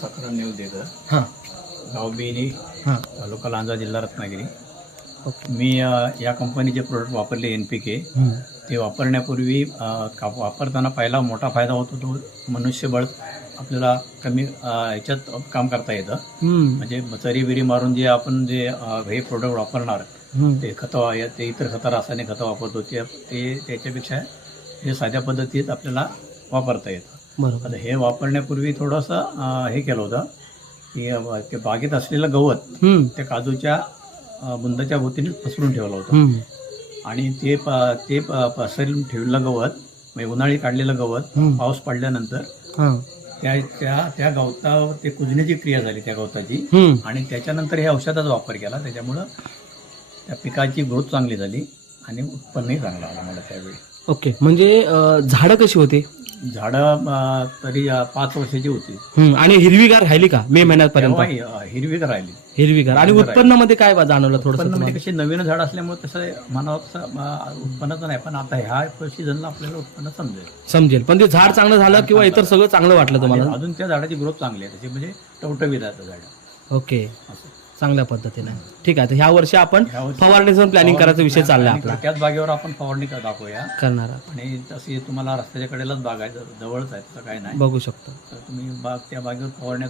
सकाराम नेवदेकर, हां गाव बेनी, हां तालुका लांजा, जिल्हा रत्नागिरी. ओके. मी या कंपनीचे प्रोडक्ट वापरले NPK. ते वापरण्यापूर्वी वापरताना पहिला मोठा फायदा होतो तो मनुष्यबळ आपल्याला कमी ह्याच्यात काम करता येतं. म्हणजे चरी बिरी मारून जे आपण जे हे प्रोडक्ट वापरणार ते खतं ते इतर खतं रासायनिक खतं वापरतो ते त्याच्यापेक्षा हे साध्या पद्धतीत आपल्याला वापरता येतं. बरोबर. आता हे वापरण्यापूर्वी थोडंसं हे केलं होतं की ते बागेत असलेलं गवत त्या काजूच्या बुंदाच्या भोवतीने पसरून ठेवलं होतं आणि ते पसरून ठेवलेलं गवत म्हणजे उन्हाळी काढलेलं गवत पाऊस पडल्यानंतर त्या गवतावर ते कुजण्याची क्रिया झाली त्या गवताची आणि त्याच्यानंतर हे औषधाचा वापर केला. त्याच्यामुळं त्या पिकाची ग्रोथ चांगली झाली आणि उत्पन्नही चांगलं आलं मला त्यावेळी. ओके. म्हणजे झाडं कशी होती? झाडं तरी 5 वर्षाची होती आणि हिरवीगार राहिली का मे महिन्यापर्यंत? हिरवीगार राहिली. हिरवीगार. आणि उत्पन्नामध्ये काय जाणवलं थोडंसं? उत्पन्नामध्ये कशी नवीन झाड असल्यामुळे तसं म्हणावं तसं उत्पन्नाचं नाही, पण आता ह्या सीझनला आपल्याला उत्पन्न समजेल. पण ते झाड चांगलं झालं किंवा इतर सगळं चांगलं वाटलं तुम्हाला? अजून त्या झाडाची ग्रोथ चांगली आहे त्याची, म्हणजे टवटवीत आहे झाड. ओके, चांगल्या पद्धतीने. ठीक आहे. तर ह्या वर्षी आपण फवारणीचं प्लॅनिंग करायचा विषय चाललाय आपला. त्याच बागेवर आपण फवारणी दाखवूया करणार आणि तशी तुम्हाला रस्त्याच्या कडेलाच बाग आहे, जवळच आहे, तसं काय नाही, बघू शकतो. तर तुम्ही त्या बागेवर फवारण्या